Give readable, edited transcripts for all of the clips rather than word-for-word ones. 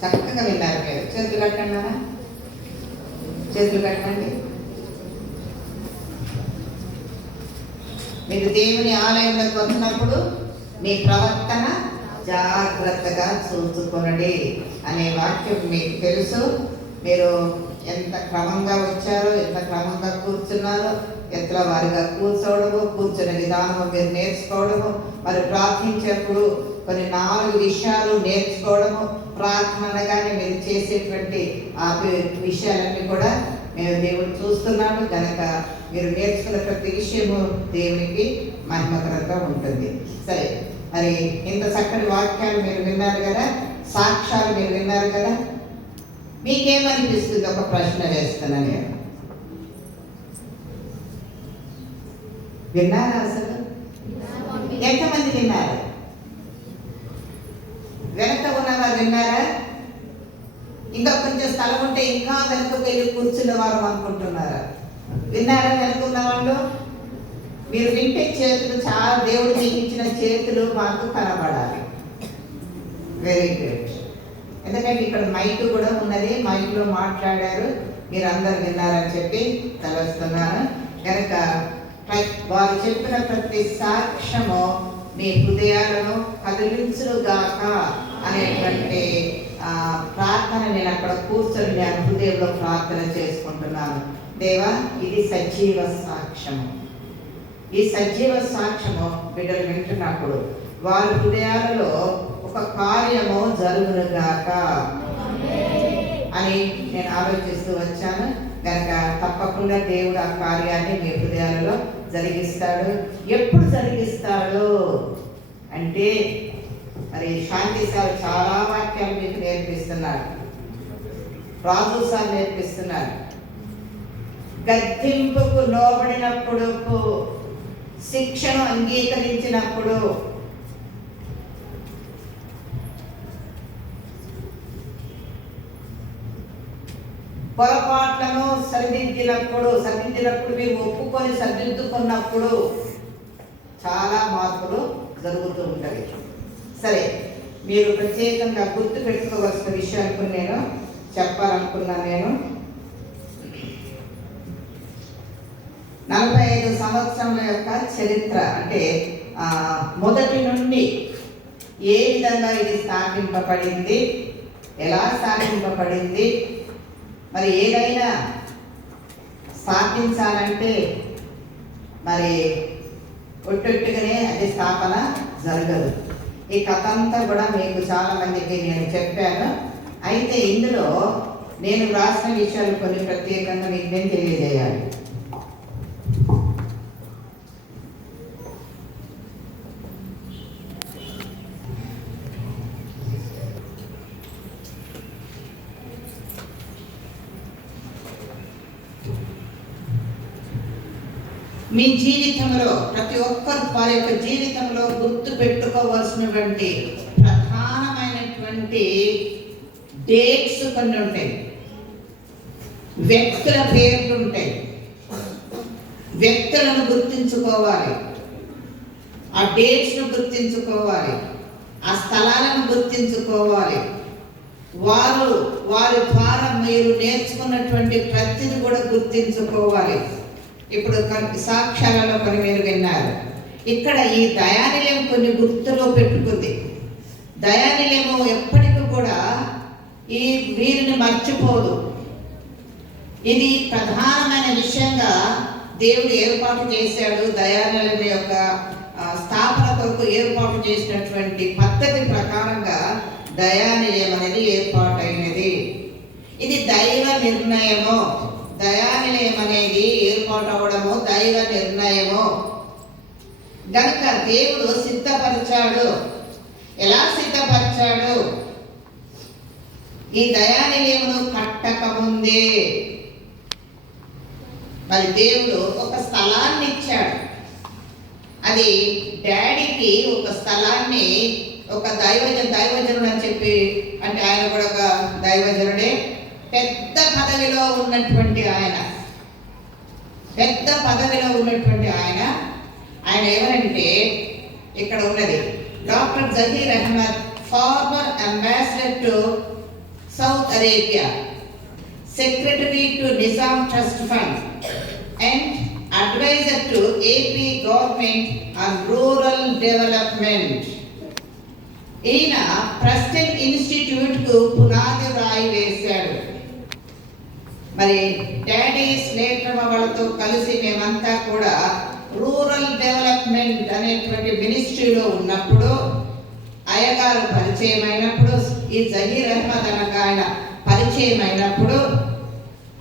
చక్కగా విన్నారు మీరు. చేతులు కట్టండి, చేతులు కట్టండి. మీరు దేవుని ఆలయంలోకి వచ్చినప్పుడు మీ ప్రవర్తన జాగ్రత్తగా చూసుకొనండి అనే వాక్యం మీకు తెలుసు. మీరు ఎంత క్రమంగా వచ్చారో, ఎంత క్రమంగా కూర్చున్నారో, ఎట్లా వారిగా కూర్చోవడము, కూర్చునే విధానము మీరు నేర్చుకోవడము, మరి ప్రార్థించేప్పుడు కొన్ని 4 విషయాలు నేర్చుకోవడము, ప్రార్థన అనగానే మీరు చేసేటువంటి ఆ విషయాలన్నీ కూడా మేము దేవుడు చూస్తున్నాడు కనుక మీరు నేర్చుకున్న ప్రతి విషయము దేవునికి మహిమకరంగా ఉంటుంది. సరే, మరి ఇంత చక్కటి వాక్యాలు మీరు విన్నారు కదా, సాక్ష్యాలు మీరు విన్నారు కదా, మీకేమనిపిస్తుంది? ఒక ప్రశ్న వేస్తున్నా నేను. విన్నారా? అసలు ఎంతమంది విన్నారు? వెనక ఉన్నవారు విన్నారా? ఇంకా కొంచెం స్థలం ఉంటే ఇంకా వెనకకు వెళ్ళి కూర్చున్నవారు అనుకుంటున్నారా? విన్నారా? వెనక ఉన్నవాళ్ళు మీరు వింటే చేతులు చాలా, దేవుడు మీకు ఇచ్చిన చేతులు మాకు కనబడాలి. Very good. ఎందుకంటే ఇక్కడ మైక్ కూడా ఉన్నది, మైక్లో మాట్లాడారు, మీరు అందరు విన్నారని చెప్పి తెలుస్తున్నాను. కనుక వారు చెప్పిన ప్రతి సాక్ష్యము మీ హృదయాలను కదిలించుగాక అనేటువంటి ప్రార్థన నేను అక్కడ కూర్చొని నేను హృదయంలో ప్రార్థన చేసుకుంటున్నాను. దేవా, ఇది సజీవ సాక్ష్యము. ఈ సజీవ సాక్ష్యము బిడ్డలు వింటున్నప్పుడు వారి హృదయాలలో ఒక కార్యము జరుగునుగాక అని నేను ఆలోచిస్తూ వచ్చాను. కనుక తప్పకుండా దేవుడు ఆ కార్యాన్ని మీ హృదయాలలో జరిగిస్తాడు. ఎప్పుడు జరిగిస్తాడు అంటే, మరి శాంతి సార్ చాలా వాక్యాలు మీకు నేర్పిస్తున్నాడు, రాజు సార్ నేర్పిస్తున్నాడు. గద్దింపుకు లోబడినప్పుడు, శిక్షను అంగీకరించినప్పుడు, పొరపాట్లను సరిదిద్దినప్పుడు మీరు ఒప్పుకొని సరిదిద్దుకున్నప్పుడు చాలా మార్పులు జరుగుతూ ఉంటుంది. సరే, మీరు ప్రత్యేకంగా గుర్తు పెట్టుకోవాల్సిన విషయానికి నేను చెప్పాలనుకున్నాను. నేను 45 సంవత్సరాల యొక్క చరిత్ర అంటే మొదటి నుండి ఏ విధంగా ఇది స్థాపింపబడింది, ఎలా స్థాపింపబడింది, మరి ఏదైనా స్థాపించాలంటే మరి ఒట్టొట్టుగానే అది స్థాపన జరగదు. ఈ కథ అంతా కూడా మీకు చాలా మందికి నేను చెప్పాను. అయితే ఇందులో నేను రాసిన విషయాలు కొన్ని ప్రత్యేకంగా మీకు నేను తెలియజేయాలి. మీ జీవితంలో ప్రతి ఒక్కరు వారి యొక్క జీవితంలో గుర్తు పెట్టుకోవాల్సినటువంటి ప్రధానమైనటువంటి డేట్స్ కొన్ని ఉంటాయి, వ్యక్తుల పేర్లు ఉంటాయి. వ్యక్తులను గుర్తించుకోవాలి, ఆ డేట్స్ను గుర్తించుకోవాలి, ఆ స్థలాలను గుర్తించుకోవాలి. వారి ద్వారా మీరు నేర్చుకున్నటువంటి ప్రతిది కూడా గుర్తించుకోవాలి. ఇప్పుడు సాక్ష్యాలలో కొన్ని మీరు విన్నారు. ఇక్కడ ఈ దయానిలయం కొన్ని గుర్తులో పెట్టుకుంది. దయానిలయము ఎప్పటికీ కూడా ఈ వీరిని మర్చిపోదు. ఇది ప్రధానమైన విషయంగా దేవుడు ఏర్పాటు చేశాడు. దయానిలయం యొక్క స్థాపన కొరకు ఏర్పాటు చేసినటువంటి పద్ధతి ప్రకారంగా దయానిలయం అనేది ఏర్పాటైనది. ఇది దైవ నిర్ణయము. దయానిలయం అనేది ఏర్పాటు అవ్వడము దైవ నిర్ణయము. గనుక దేవుడు సిద్ధపరిచాడు. ఎలా సిద్ధపరిచాడు? ఈ దయానిలయమును కట్టకముందే మరి దేవుడు ఒక స్థలాన్ని ఇచ్చాడు. అది డాడీకి ఒక స్థలాన్ని, ఒక దైవజనుడు అని చెప్పి, అంటే ఆయన కూడా ఒక దైవజనుడే, పెద్ద పదవిలో ఉన్నటువంటి ఆయన, ఆయన ఎవరంటే ఇక్కడ ఉన్నది doctor Zaheer Ahmed, former ambassador to Arabia, Secretary to Nizam Trust Fund, and advisor to AP government on rural development. ఈయన ప్రెస్టన్ ఇన్స్టిట్యూట్కు పునాది రాయి వేశాడు. మరి డాడీ స్లేటర్ వాళ్ళతో కలిసి మేమంతా కూడా రూరల్ డెవలప్మెంట్ అనేటువంటి మినిస్ట్రీలో ఉన్నప్పుడు అయ్యగారు పరిచయం అయినప్పుడు, ఈ జహీర్ అహ్మద్ అనగా ఆయన పరిచయం అయినప్పుడు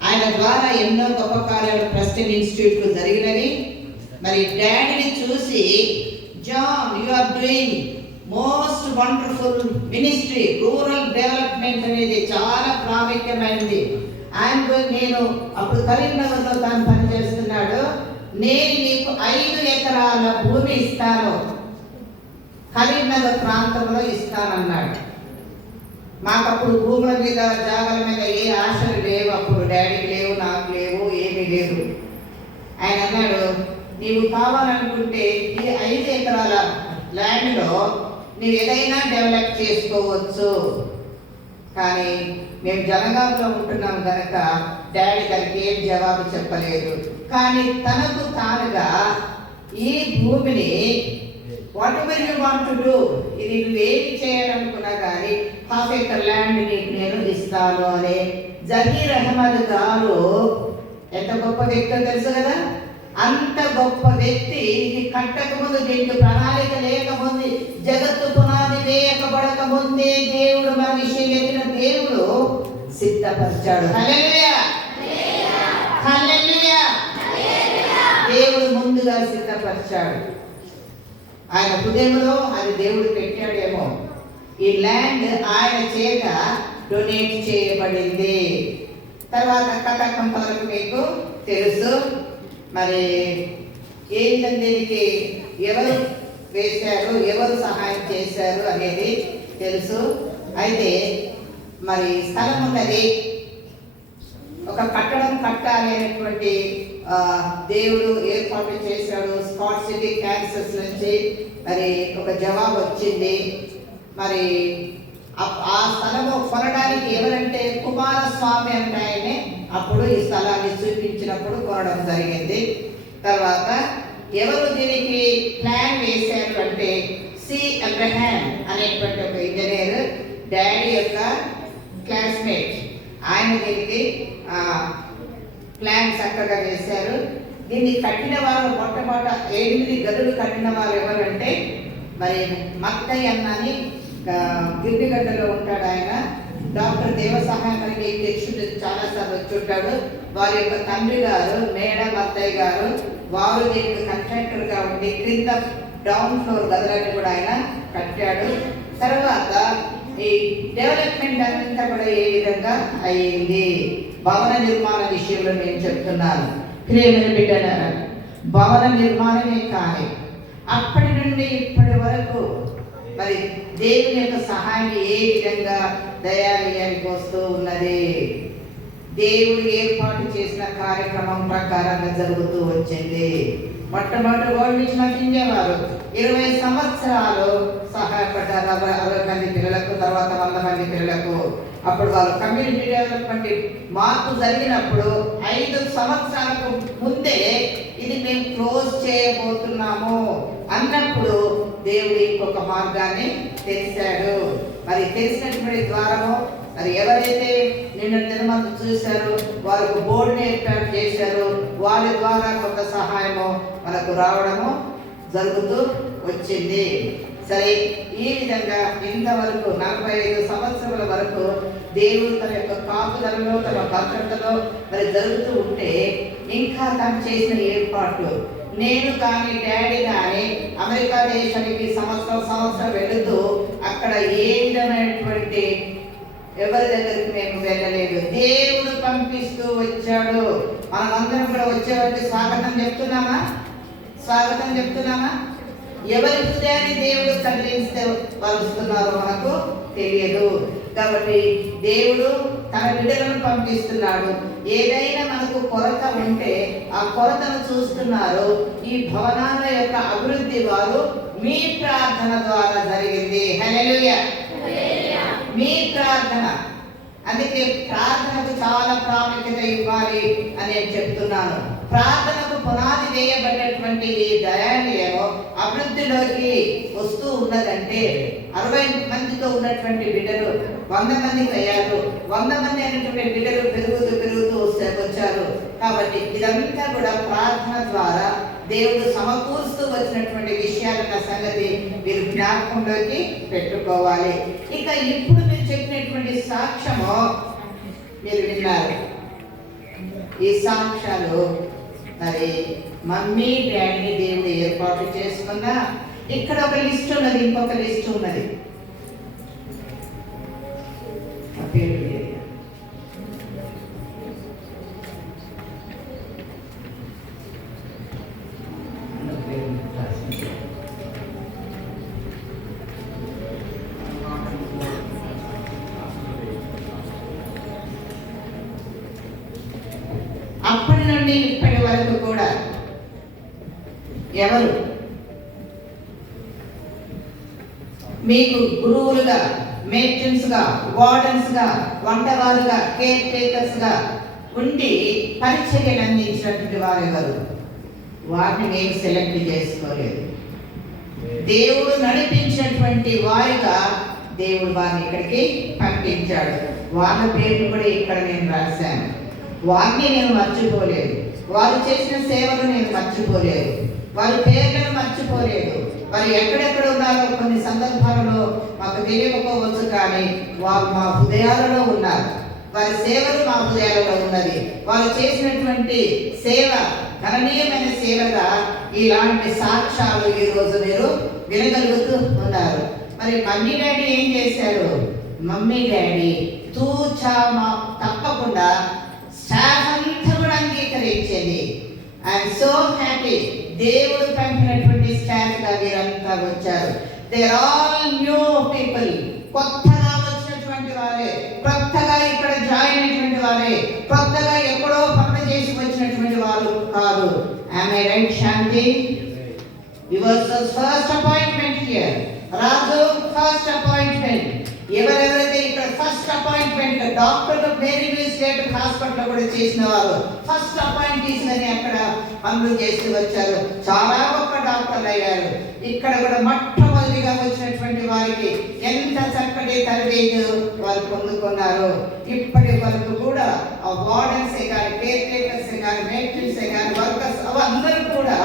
ఆయన ద్వారా ఎన్నో గొప్ప కార్యాలు ప్రెస్టన్ ఇన్స్టిట్యూట్కు జరిగినవి. మరి డాడీని చూసి, John, you are doing most wonderful ministry, rural development అనేది చాలా ప్రాముఖ్యమైనది. నేను అప్పుడు కరీంనగర్లో తాను పనిచేస్తున్నాడు. నేను నీకు 5 ఎకరాల భూమి ఇస్తాను, కరీంనగర్ ప్రాంతంలో ఇస్తానన్నాడు. మాకు అప్పుడు భూముల మీద, జాగాల మీద ఏ ఆశలు లేవు. అప్పుడు డాడీకి లేవు, నాకు లేవు, ఏమీ లేవు. ఆయన అన్నాడు, నీవు కావాలనుకుంటే ఈ 5 ఎకరాల ల్యాండ్లో నీవు ఏదైనా డెవలప్ చేసుకోవచ్చు. కానీ మేము జనగాంలో ఉంటున్నాం కనుక డాడీ దానికి ఏం జవాబు చెప్పలేదు. కానీ తనకు తానుగా ఈ భూమిని what ever you want to do, ఇది నువ్వు ఏమి చేయాలనుకున్నా కానీ ½ ఎకర్ ల్యాండ్ నీకు నేను ఇస్తాను అని. జహీర్ అహ్మద్ గారు ఎంత గొప్ప వ్యక్తో తెలుసు కదా. అంత గొప్ప వ్యక్తి ఇది కట్టకముందు, దీనికి ప్రణాళిక లేకముందు, జగత్తు పునాది వేయకబడక ముందే దేవుడు మన విషయం ఎరిగిన దేవుడు సిద్ధపరిచాడు. హల్లెలూయా, హల్లెలూయా. దేవుడు ముందుగా సిద్ధపరిచాడు. ఆయన హృదయంలో అది దేవుడు పెట్టాడేమో. ఈ ల్యాండ్ ఆయన చేత డొనేట్ చేయబడింది. తర్వాత కథ కొంతవరకు మీకు తెలుసు. మరి ఏంటంటే దీనికి ఎవరు వేశారు, ఎవరు సహాయం చేశారు అనేది తెలుసు. అయితే మరి స్థలం ఉన్నది, ఒక కట్టడం కట్టాలి అనేటువంటి దేవుడు ఏర్పాటు చేశాడు. స్పాట్ సిటీ క్యాన్సర్స్ నుంచి మరి ఒక జవాబు వచ్చింది. మరి ఆ స్థలము కొనడానికి ఎవరంటే కుమారస్వామి అంటే ఆయనే అప్పుడు ఈ స్థలాన్ని చూపించినప్పుడు కొనడం జరిగింది. తర్వాత ఎవరు దీనికి ప్లాన్ వేశారు అంటే సి అబ్రహాం అనేటువంటి ఒక ఇంజనీర్, డాడీ యొక్క క్లాస్మేట్. ఆయన దీనికి ప్లాన్ చక్కగా వేశారు. దీన్ని కట్టిన వారు మొట్టమొదట 8 గదులు కట్టిన వారు ఎవరంటే మరి మత్తయ్య అన్నని గిరిగడ్డలో ఉంటాడు. ఆయన డాక్టర్ దేవసహాయం మనకి అధ్యక్షుడు చాలాసార్లు వచ్చి ఉంటాడు. వారి యొక్క తండ్రి గారు మేడ మత్తయ్య గారు, వారు దీనికి కాంట్రాక్టర్గా ఉండి క్రింద డౌన్ ఫ్లోర్ గదులన్నీ కూడా ఆయన కట్టాడు. తర్వాత ఈ డెవలప్మెంట్ అంతా కూడా ఏ విధంగా అయ్యింది, భవన నిర్మాణ విషయంలో నేను చెప్తున్నాను. ప్రియమైన బిడ్డలారా, భవన నిర్మాణమే కానీ అప్పటి నుండి ఇప్పటి వరకు మరి దేవుని యొక్క సహాయం ఏ విధంగా దయాలయానికి వస్తూ ఉన్నది. దేవుడు ఏర్పాటు చేసిన కార్యక్రమం ప్రకారంగా జరుగుతూ వచ్చింది. మొట్టమొదటి గోల్డ్ నుంచి నటించేవారు 20 సంవత్సరాలు సహాయపడ్డారు 60 మంది పిల్లలకు, తర్వాత 100 మంది పిల్లలకు. అప్పుడు వాళ్ళు కమ్యూనిటీ డెవలప్మెంట్ మార్పు జరిగినప్పుడు 5 సంవత్సరాలకు ముందే ఇది మేము క్లోజ్ చేయబోతున్నాము అన్నప్పుడు దేవుడు ఇంకొక మార్గాన్ని తెరిచాడు. మరి తెలిసినటువంటి ద్వారము మరి ఎవరైతే నిన్న తిరుమల చూశారో వారికి బోర్డుని ఏర్పాటు చేశారు. వారి ద్వారా కొంత సహాయము మనకు రావడము జరుగుతూ వచ్చింది. సరే, ఈ విధంగా ఇంతవరకు 45 సంవత్సరాల వరకు దేవుడు తన యొక్క కాపుదలలో, తన భద్రతలో మరి జరుగుతూ ఉంటే ఇంకా తను చేసిన ఏర్పాట్లు, నేను కానీ డాడీ కానీ అమెరికా దేశానికి సంవత్సరం వెళుతూ అక్కడ ఏ విధమైనటువంటి ఎవరి దగ్గరికి మేము వెళ్ళలేదు. దేవుడు పంపిస్తూ వచ్చాడు. మనమందరం కూడా వచ్చేవారికి స్వాగతం చెప్తున్నామా? స్వాగతం చెప్తున్నామా? ఎవరి హృదయాన్ని దేవుడు కదిలిస్తే వాళ్ళు వస్తున్నారో మనకు తెలియదు. కాబట్టి దేవుడు తన బిడ్డలను పంపిస్తున్నాడు. ఏదైనా మనకు కొరత ఉంటే ఆ కొరతను చూస్తున్నారు. ఈ భవనాల యొక్క అభివృద్ధి వారు మీ ప్రార్థన ద్వారా జరిగింది. హల్లెలూయా. మీ ప్రార్థన అందుకే ప్రార్థనకు చాలా ప్రాముఖ్యత ఇవ్వాలి అని నేను చెప్తున్నాను. ప్రార్థనకు పునాది వేయబడినటువంటి ఈ దయాలయము అభివృద్ధిలోకి వస్తూ ఉన్నదంటే 60 మందితో ఉన్నటువంటి బిడ్డలు 100 మందికి అయ్యారు. 100 మంది అయినటువంటి బిడ్డలు పెరుగుతూ వచ్చారు. కాబట్టి ఇదంతా కూడా ప్రార్థన ద్వారా దేవుడు సమకూరుస్తూ వచ్చినటువంటి విషయాలన్న సంగతి మీరు జ్ఞాపకంలోకి పెట్టుకోవాలి. ఇక ఇప్పుడు మీరు చెప్పినటువంటి సాక్ష్యము మీరు విన్నారు. ఈ సాక్ష్యాలు మరి మమ్మీ డాడీని దేవుడు ఏర్పాటు చేసుకున్నా. ఇక్కడ ఒక లిస్ట్ ఉన్నది, ఇంకొక లిస్ట్ ఉన్నది. అప్పటి నుండి ఇప్పటి వరకు కూడా ఎవరు మీకు గురువులుగా, మేట్రన్స్గా, వార్డెన్స్గా, వంటవారుగా, కేర్ టేకర్స్గా ఉండి పరిచర్యలు అందించినటువంటి వారు ఎవరు? వారిని మేము సెలెక్ట్ చేసుకోలేదు. దేవుడు నడిపించినటువంటి వారిగా దేవుడు వారిని ఇక్కడికి పంపించాడు. వాళ్ళ పేర్లు కూడా ఇక్కడ నేను రాశాను. వారిని నేను మర్చిపోలేదు. వారు చేసిన సేవలు నేను మర్చిపోలేదు. వారి పేర్లను మర్చిపోలేదు. వారు ఎక్కడెక్కడ ఉన్నారో కొన్ని సందర్భాలలో మాకు తెలియకపోవచ్చు, కానీ వారు మా హృదయాలలో ఉన్నారు. వారి సేవలు మా హృదయాలలో ఉన్నది. వారు చేసినటువంటి సేవ గణనీయమైన సేవగా ఇలాంటి సాక్ష్యాలు ఈరోజు మీరు వినగలుగుతూ ఉన్నారు. మరి మమ్మీ డాడీ ఏం చేశారు? మమ్మీ డాడీ తప్పకుండా స్టాఫ్ అంతా కూడా అంగీకరించేది. I'm so happy. దేవుడు పంపినటువంటి స్టాఫ్ గా వీరంతా వచ్చారు. They are all new people. కొత్తగా వచ్చినటువంటి వారే, కొత్తగా ఇక్కడ జాయిన్ అయినటువంటి వారే, కొత్తగా ఎక్కడో పనులు చేసి వచ్చినటువంటి వారు కాదు. Am I right, Shanti? Yours was first appointment here. Raju, first appointment. ఎవరెవరైతే ఇక్కడ ఫస్ట్ అపాయింట్మెంట్ డాక్టర్లు మేరీ స్టేట్ హాస్పిటల్ కూడా చేసిన వారు ఫస్ట్ అపాయింటీస్ అని అక్కడ పనులు చేసి వచ్చారు. చాలా గొప్ప డాక్టర్లు అయ్యారు. ఇక్కడ కూడా మొట్టమొదటిగా వచ్చినటువంటి వారికి ఎంత చక్కటి తరబేతి వారు పొందుకున్నారు. ఇప్పటి వరకు కూడా ఆ వార్డెన్స్ కానీ, కేర్ టేకర్స్ కానీ, మేట్రన్స్ కానీ, వర్కర్స్ అందరూ కూడా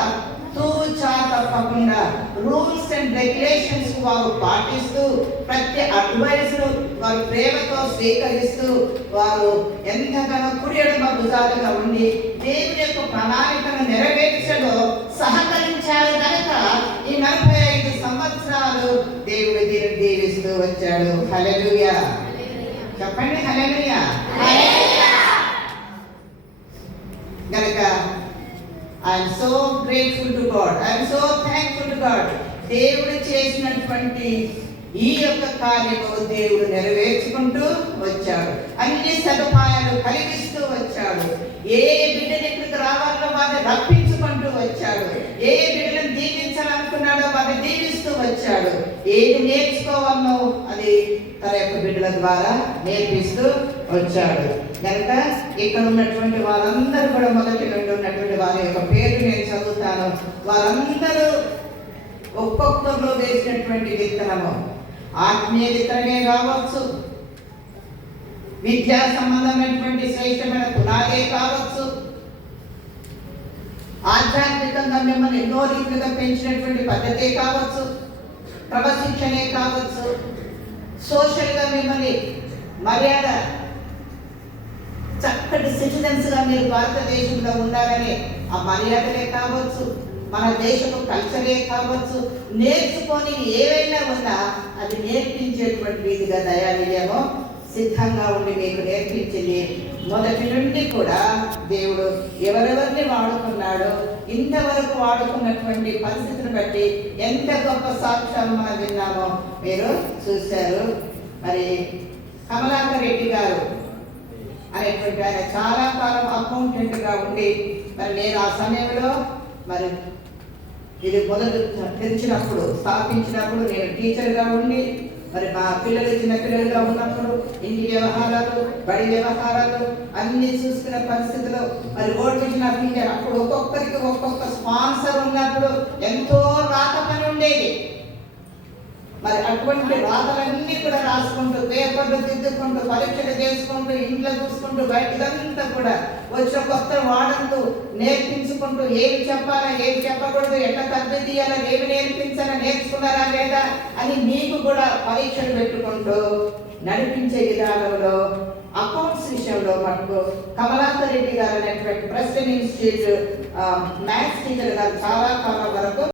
తప్పకుండా రూల్స్ అండ్ రెగ్యులేషన్స్ వారు పాటిస్తూ ప్రతి అడ్వైస్ వారు ప్రేమతో స్వీకరిస్తూ వారు ఎంతగానో కుడియడమ భుజాలుగా ఉండి దేవుని యొక్క ప్రణాళికను నెరవేర్చలో సహకరించారు కనుక ఈ 45 సంవత్సరాలు దేవుడు దీన్ని దీవిస్తూ వచ్చాడు. హల్లెలూయా చెప్పండి. హల్లెలూయా. కనుక I'm so grateful to God. I'm so thankful to God. దేవుడు చేసినటువంటి ఈ యొక్క కార్యము దేవుడు నెరవేర్చుకుంటూ వచ్చాడు. అన్ని సదుపాయాలు కలిగిస్తూ వచ్చాడు. ఏ బిడ్డని ఇక్కడికి రావాలో వారిని రప్పించుకుంటూ వచ్చాడు. ఏ బిడ్డలను దీవించాలనుకున్నాడో వారిని దీవిస్తూ వచ్చాడు. ఏది నేర్చుకోవాలో అది తన యొక్క బిడ్డల ద్వారా నేర్పిస్తూ వచ్చాడు. కనుక ఇక్కడ ఉన్నటువంటి వారందరూ కూడా మొదటి నుండి ఉన్నటువంటి వారి యొక్క పేరు నేను చదువుతాను. వారందరూ ఒక్కొక్కరిలో వేసినటువంటి విత్తనము ఆత్మీయ విత్తనమే కావచ్చు, విద్యా సంబంధమైనటువంటి శ్రేష్టమైన పునాదే కావచ్చు, ఆధ్యాత్మికంగా మిమ్మల్ని ఎన్నో రీతిగా పెంచినటువంటి పద్ధతే కావచ్చు, క్రమశిక్షణే కావచ్చు, సోషల్గా మిమ్మల్ని మర్యాద చక్కటి సిటిజన్స్గా మీరు భారతదేశంలో ఉండాలని ఆ మర్యాదలే కావచ్చు, మన దేశపు కల్చరే కావచ్చు, నేర్చుకొని ఏవైనా ఉన్నా అది నేర్పించేటువంటి రీతిగా దయాలయమో సిద్ధంగా ఉండి మీకు నేర్పించింది. మొదటి నుండి కూడా దేవుడు ఎవరెవరిని వాడుకున్నాడో ఇంతవరకు వాడుకున్నటువంటి పరిస్థితిని బట్టి ఎంత గొప్ప సాక్ష్యాలు మనం విన్నామో మీరు చూశారు. మరి కమలాకర్ రెడ్డి గారు అనేటువంటి ఆయన చాలా కాలం అకౌంటెంట్గా ఉండి మరి నేను ఆ సమయంలో మరి ఇది మొదలు తెరిచినప్పుడు స్థాపించినప్పుడు నేను టీచర్గా ఉండి మరి మా పిల్లలు చిన్న పిల్లలుగా ఉన్నప్పుడు ఇంటి వ్యవహారాలు, బడి వ్యవహారాలు అన్ని చూసుకునే పరిస్థితిలో మరి వరల్డ్ విజన్ ఆఫ్ ఇండియా అప్పుడు ఒక్కొక్కరికి ఒక్కొక్క స్పాన్సర్ ఉన్నప్పుడు ఎంతో రాత పని ఉండేది. మరి అటువంటి రాతలన్నీ కూడా రాసుకుంటూ, పేపర్లు దిద్దుకుంటూ, పరీక్షలు చేసుకుంటూ, ఇంట్లో చూసుకుంటూ, బయటదంతా కూడా వచ్చిన కొత్త వాడంతూ నేర్పించుకుంటూ, ఏమి చెప్పాలా, ఏమి చెప్పకూడదు, ఎట్లా తగ్గి తీయాలా, ఏమి నేర్పించాలా, నేర్చుకున్నారా లేదా అని మీకు కూడా పరీక్షలు పెట్టుకుంటూ నడిపించే విధానంలో అకౌంట్స్ విషయంలో మటుకు కమలాకర్ రెడ్డి గారు అనేటువంటి ప్రెసిడెంట్ ఇన్స్టిట్యూట్ మ్యాథ్స్ టీచర్ గారు చాలా కాలం వరకు